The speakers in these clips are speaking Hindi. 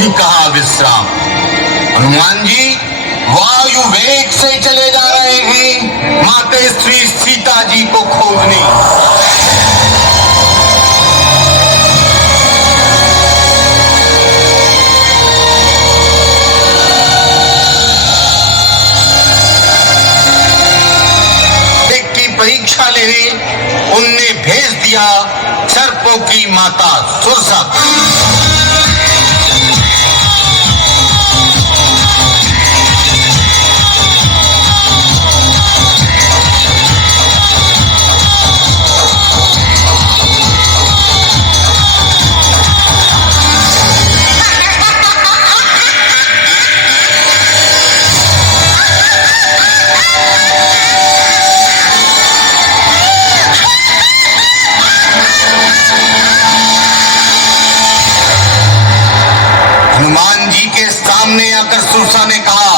ही कहा विश्राम। हनुमान जी वायु वेग से चले जा रहे हैं माते श्री सीता जी को खोजने। परीक्षा लेने उनने भेज दिया सर्पों की माता सुरसा। हनुमान जी के सामने आकर सुरसा ने कहा,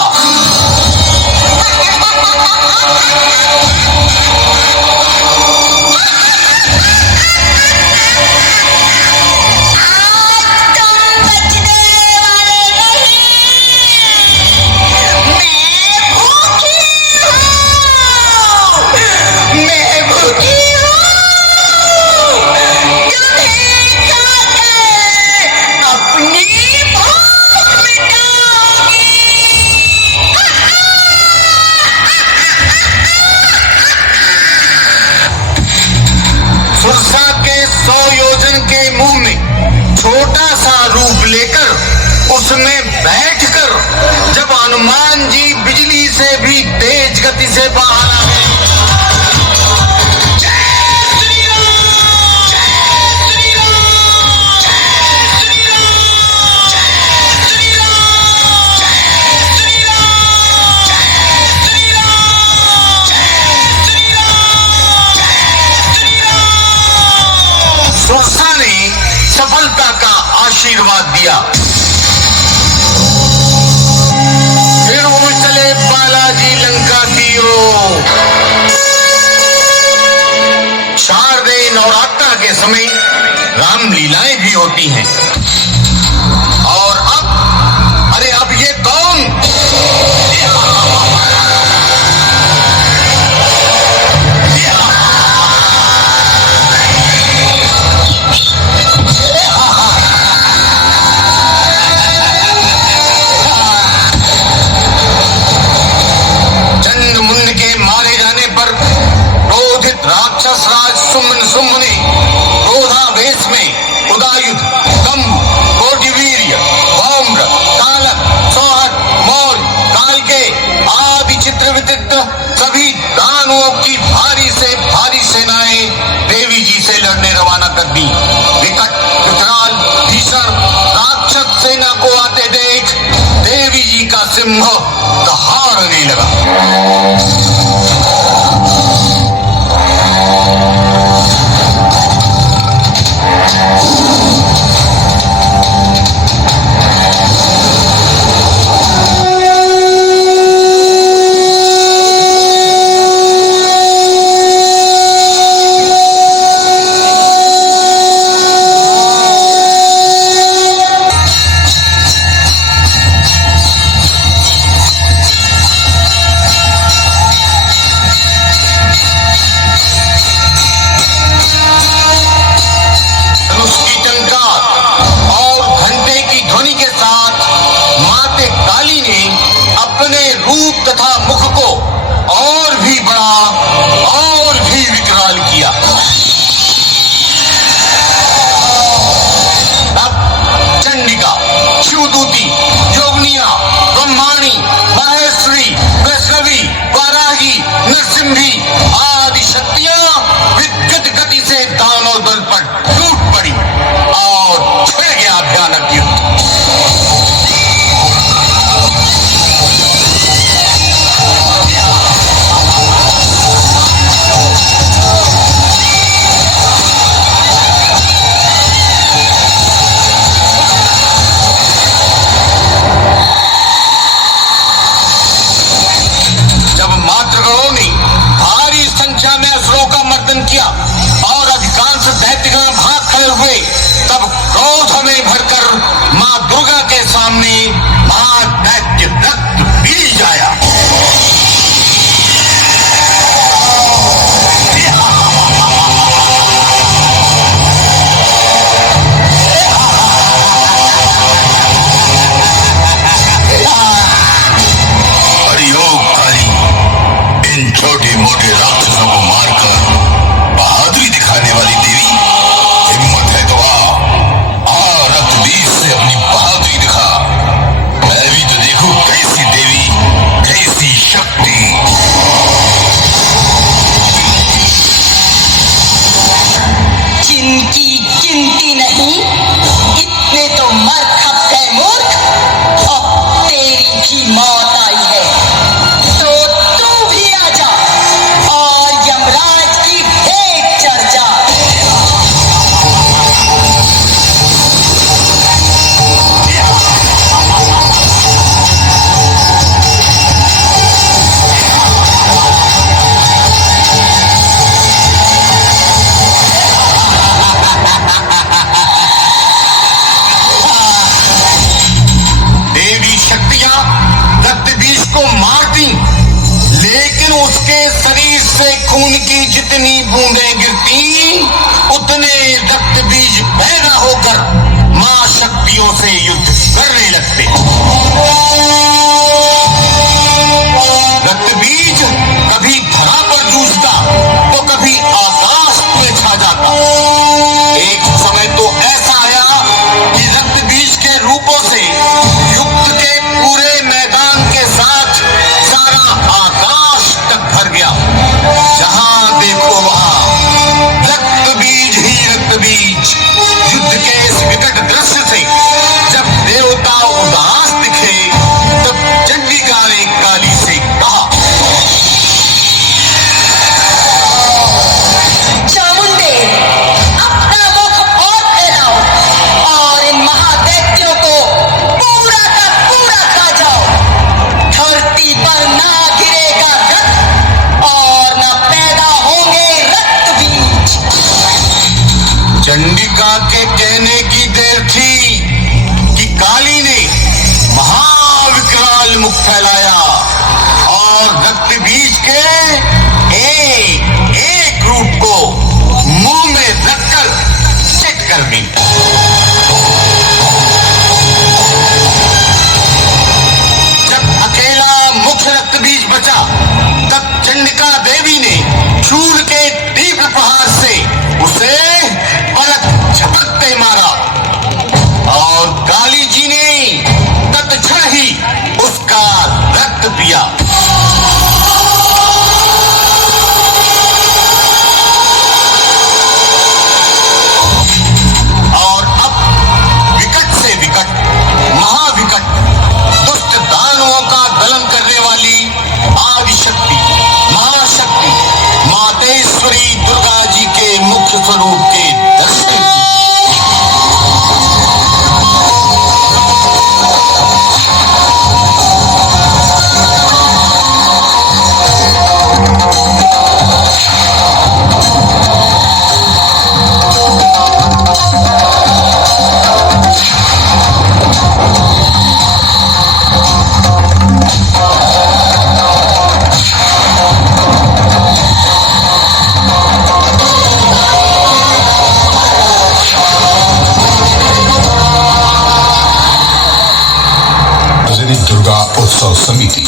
सुरसा के 100 योजन के मुंह में छोटा सा रूप लेकर उसमें बैठकर जब हनुमान जी बिजली से भी तेज गति से बाहर आ गए। सुरसा ने सफलता का आशीर्वाद दिया। फिर वो चले बालाजी लंका की ओर। शारदीय नवरात्र के समय रामलीलाएं भी होती हैं। और अब ये कौन? चंद्रमुंड के मारे जाने पर क्रोधित राक्षस राज सुमन ने क्रोधावेश में उदायुध, दंभ जितनी बूंदें गिरती उतने रक्त बीज पैदा होकर मां शक्तियों से युद्ध करने लगते। रक्त बीज कभी धरा पर जूझता तो कभी आकाश में छा जाता। एक समय तो ऐसा आया कि रक्त बीज के रूपों से युद्ध के पूरे मैदान के साथ सारा आकाश तक भर गया। जहां देखो वहां रक्त बीज ही रक्त बीज। युद्ध के इस विकट दृश्य से जब देवता उदास दिखे तब चंडिका ने काली से कहा, चामुंडे, अपना मुख और फैलाओ और इन महादैत्यों को पूरा का पूरा खा जाओ। धरती पर ना गिरेगा रक्त और ना पैदा होंगे रक्त बीज। चंडिका के कहने की देर थी कि काली ने महाविकराल मुख फैलाया और रक्त बीज के एक एक रूप को मुंह में रखकर चिट कर दी। जब अकेला मुख्य रक्त बीज बचा तब चंडिका देवी ने शूल के तीव्र प्रहार से उसे पलक झपकते मारा और काली जी ने तत्क्षण ही उसका रक्त पिया। और अब विकट से विकट महाविकट दुष्ट दानवों का दलन करने वाली आदिशक्ति महाशक्ति मातेश्वरी दुर्गा जी के मुख्य स्वरूप के दर्शन किए। दुर्गा उत्सव समिति